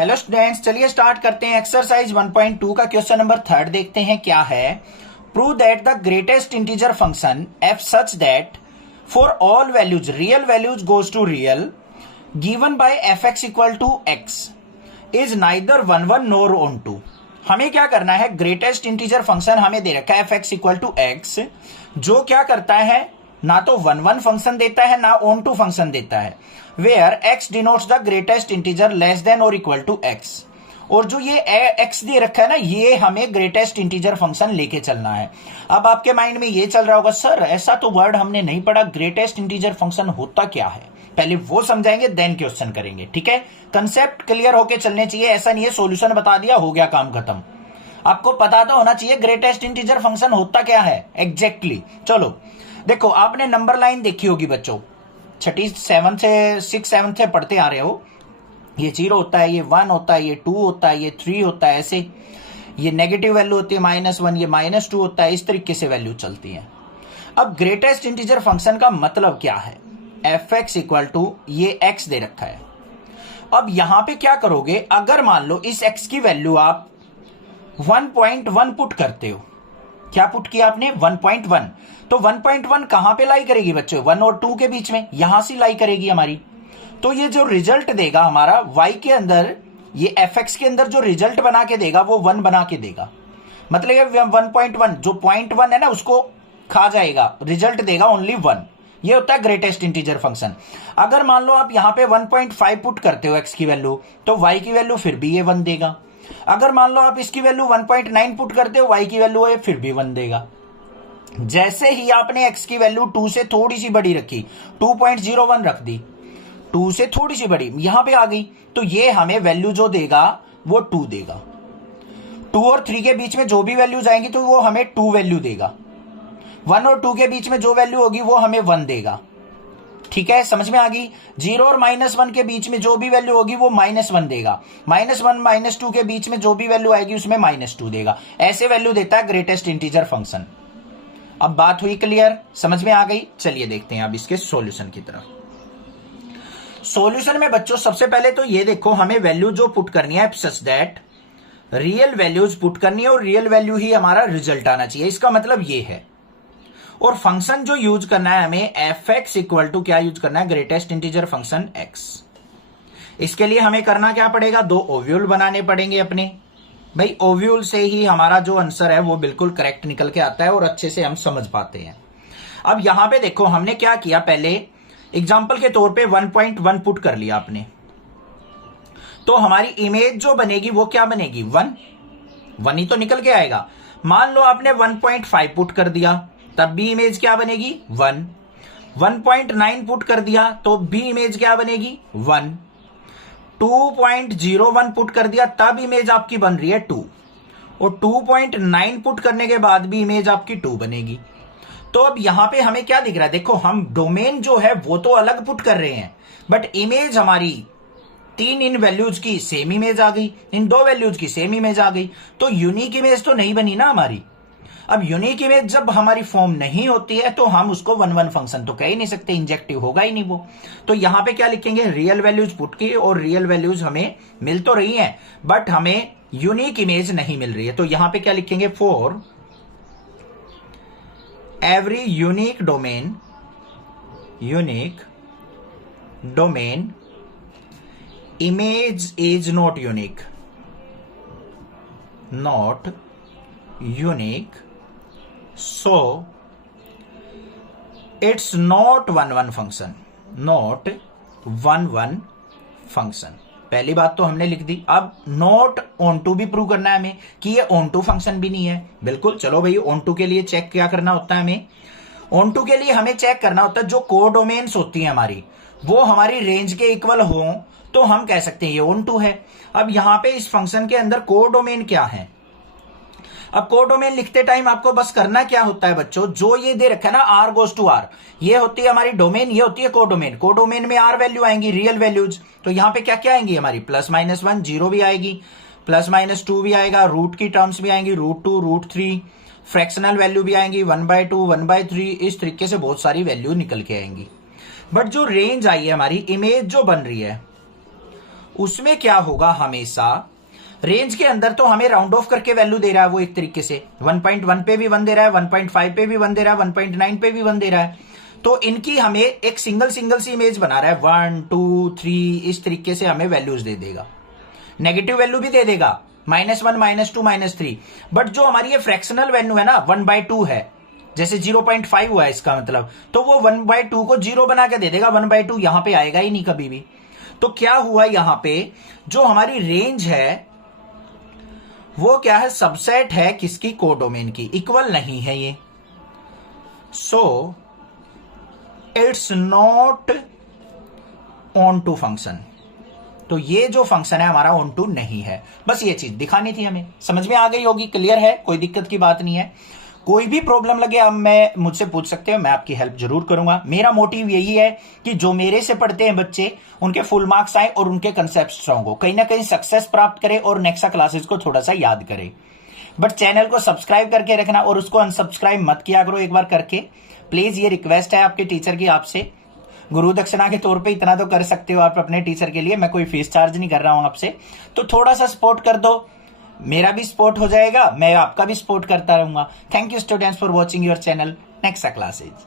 Hello students, चलिए start करते हैं। एक्सरसाइज 1.2 का क्वेश्चन नंबर 3 देखते हैं क्या है। Prove that the greatest integer function F such that for all values real values goes to real given by F X equal to X is neither 1 nor onto. हमें क्या करना है, greatest integer function हमें दे रखा है F X equal to X, जो क्या करता है ना तो 1 फंक्शन देता है ना ऑन टू फंक्शन देता है, where x denotes the greatest integer less than और इक्वल टू x। और जो ये x दे रखा है ना, ये हमें ग्रेटेस्ट इंटीजर फंक्शन लेके चलना है। अब आपके माइंड में ये चल रहा होगा, सर ऐसा तो वर्ड हमने नहीं पढ़ा, ग्रेटेस्ट इंटीजर फंक्शन होता क्या है, पहले वो समझाएंगे देन क्वेश्चन करेंगे। ठीक है, कंसेप्ट क्लियर होके चलने चाहिए। ऐसा नहीं है सॉल्यूशन बता दिया हो गया काम खत्म, आपको पता तो होना चाहिए ग्रेटेस्ट इंटीजर फंक्शन होता क्या है एग्जैक्टली। चलो देखो, आपने नंबर लाइन देखी होगी बच्चों, छठी 6-7 से पढ़ते आ रहे हो। ये 0 होता है, ये 1 होता है, ये 2 होता है, ये 3 होता है, ऐसे ये नेगेटिव वैल्यू होती है -1, ये -2 होता है, इस तरीके से वैल्यू चलती है। अब ग्रेटेस्ट इंटीजर फंक्शन का मतलब क्या है, एफ एक्स इक्वल टू ये एक्स दे रखा है। अब यहां पे क्या करोगे, अगर मान लो इस एक्स की वैल्यू आप 1.1 पुट करते हो, क्या पुट किया आपने 1.1, तो 1.1 कहां पे लाई करेगी बच्चों, 1 और 2 के बीच में, यहां से लाई करेगी हमारी। तो ये जो रिजल्ट देगा हमारा y के अंदर, ये fx के अंदर जो रिजल्ट बना के देगा वो 1 बना के देगा। मतलब ये 1.1 जो 0.1 है ना उसको खा जाएगा, रिजल्ट देगा ओनली 1। ये होता है ग्रेटेस्ट इंटीजर फंक्शन। अगर मान लो आप यहां पे 1.5 पुट करते हो x की वैल्यू, तो y की वैल्यू फिर भी ये 1 देगा। अगर मान लो आप इसकी वैल्यू 1.9 पुट करते हो, y की वैल्यू है फिर भी 1 देगा। जैसे ही आपने x की वैल्यू 2 से थोड़ी सी बड़ी रखी, 2.01 रख दी, 2 से थोड़ी सी बड़ी यहां पे आ गई, तो ये हमें वैल्यू जो देगा वो 2 देगा। 2 और 3 के बीच में जो भी वैल्यू जाएंगी तो वो हमें 2 वैल्यू देगा। 1 और 2 के बीच में जो वैल्यू होगी वो हमें 1 देगा। ठीक है, समझ में आ गई। 0 और -1 के बीच में जो भी वैल्यू होगी वो -1 देगा। -1 -2 के बीच में जो भी वैल्यू आएगी उसमें -2 देगा। ऐसे वैल्यू देता है ग्रेटेस्ट इंटीजर फंक्शन। अब बात हुई क्लियर, समझ में आ गई। चलिए देखते हैं अब इसके सॉल्यूशन की तरफ। सॉल्यूशन में बच्चों सबसे पहले तो ये देखो, हमें वैल्यू जो पुट करनी है such that real values put करनी है और रियल वैल्यू ही हमारा रिजल्ट आना चाहिए, इसका मतलब ये है। और फंक्शन जो यूज करना है हमें एफ एक्स इक्वल टू क्या यूज करना है, ग्रेटेस्ट इंटीजर फंक्शन एक्स। इसके लिए हमें करना क्या पड़ेगा, 2 ओव्यूल बनाने पड़ेंगे अपने। भाई ओव्यूल से ही हमारा जो आंसर है वो बिल्कुल करेक्ट निकल के आता है और अच्छे से हम समझ पाते हैं। अब यहां पे देखो हमने क्या किया, पहले एग्जांपल के तौर पे 1.1 पुट कर लिया आपने, तो हमारी इमेज जो बनेगी वो क्या बनेगी, 1 ही तो निकल के आएगा। मान लो आपने 1.5 पुट कर दिया, तब भी इमेज क्या बनेगी 1। 1.9 पुट कर दिया तो भी इमेज क्या बनेगी 1। 2.01 पुट कर दिया तब इमेज आपकी बन रही है 2, और 2.9 पुट करने के बाद भी इमेज आपकी 2 बनेगी। तो अब यहां पे हमें क्या दिख रहा है, देखो हम डोमेन जो है वो तो अलग पुट कर रहे हैं, बट इमेज हमारी 3 इन वैल्यूज की सेम इमेज आ गई, इन 2 वैल्यूज की सेम इमेज आ गई, तो यूनिक इमेज तो नहीं बनी ना हमारी। अब यूनिक इमेज जब हमारी फॉर्म नहीं होती है तो हम उसको 1 फंक्शन तो कह ही नहीं सकते, इंजेक्टिव होगा ही नहीं वो। तो यहां पे क्या लिखेंगे, रियल वैल्यूज पुट की, और रियल वैल्यूज हमें मिल तो रही हैं बट हमें यूनिक इमेज नहीं मिल रही है। तो यहां पे क्या लिखेंगे, for every unique domain image is not unique so it's not 1 function, not 1 function। पहली बात तो हमने लिख दी। अब नॉट ऑन टू भी प्रूव करना है हमें कि ये ऑन टू फंक्शन भी नहीं है। बिल्कुल, चलो भाई ऑन टू के लिए चेक क्या करना होता है हमें, ऑन टू के लिए हमें चेक करना होता है जो कोडोमेन्स होती हैं हमारी वो हमारी रेंज के इक्वल हो तो हम कह सकते हैं ये ऑन टू है। अब यहां पे इस फंक्शन के अंदर कोडोमेन क्या है, अब कोडोमेन लिखते टाइम आपको बस करना क्या होता है बच्चों, जो ये दे रखा है ना r गोज टू r, ये होती है हमारी डोमेन, ये होती है कोडोमेन। कोडोमेन में r वैल्यू आएंगी रियल वैल्यूज, तो यहां पे क्या क्या आएंगी हमारी +-1 0 भी आएगी, +-2 भी आएगा, रूट की टर्म्स भी आएंगी, √2 √3, फ्रैक्शनल वैल्यू भी आएंगी 1/2 1/3, इस तरीके से बहुत सारी वैल्यू निकल के आएंगी। बट जो रेंज आई है हमारी, इमेज जो बन रही है उसमें क्या होगा, हमेशा रेंज के अंदर तो हमें राउंड ऑफ करके वैल्यू दे रहा है वो, एक तरीके से 1.1 पे भी 1 दे रहा है, 1.5 पे भी 1 दे रहा है, 1.9 पे भी 1 दे रहा है। तो इनकी हमें एक सिंगल सी इमेज बना रहा है, 1 2 3 इस तरीके से हमें वैल्यूज दे देगा। नेगेटिव वैल्यू भी दे देगा, -1 -2 -3। बट जो हमारी ये फ्रैक्शनल वैल्यू है ना 1/2 है, जैसे 0.5 हुआ है इसका मतलब, तो वो 1/2 को 0 बना के दे देगा, 1/2 यहां पे आएगा ही नहीं कभी भी। तो क्या हुआ यहां पे, जो हमारी रेंज है वो क्या है, सबसेट है किसकी, कोडोमेन की, इक्वल नहीं है ये। So it's not onto function. तो ये जो फंक्शन है हमारा ऑन टू नहीं है। बस ये चीज दिखानी थी हमें, समझ में आ गई होगी, क्लियर है, कोई दिक्कत की बात नहीं है। कोई भी प्रॉब्लम लगे आप मैं मुझसे पूछ सकते हो, मैं आपकी हेल्प जरूर करूंगा। मेरा मोटिव यही है कि जो मेरे से पढ़ते हैं बच्चे उनके फुल मार्क्स आए और उनके कंसेप्ट स्ट्रांग हो, कहीं ना कहीं सक्सेस प्राप्त करें और नेक्सा क्लासेस को थोड़ा सा याद करें। बट चैनल को सब्सक्राइब करके रखना और उसको अनसब्सक्राइब मत किया करो एक बार करके, प्लीज। ये रिक्वेस्ट है आपके टीचर की आपसे, गुरु दक्षिणा के तौर पे इतना तो कर सकते हो आप अपने टीचर के लिए, मैं कोई फीस चार्ज नहीं कर रहा हूं आपसे। तो थोड़ा सा सपोर्ट कर दो, मेरा भी सपोर्ट हो जाएगा, मैं आपका भी सपोर्ट करता रहूंगा। Thank you students for watching your channel Nexa classes.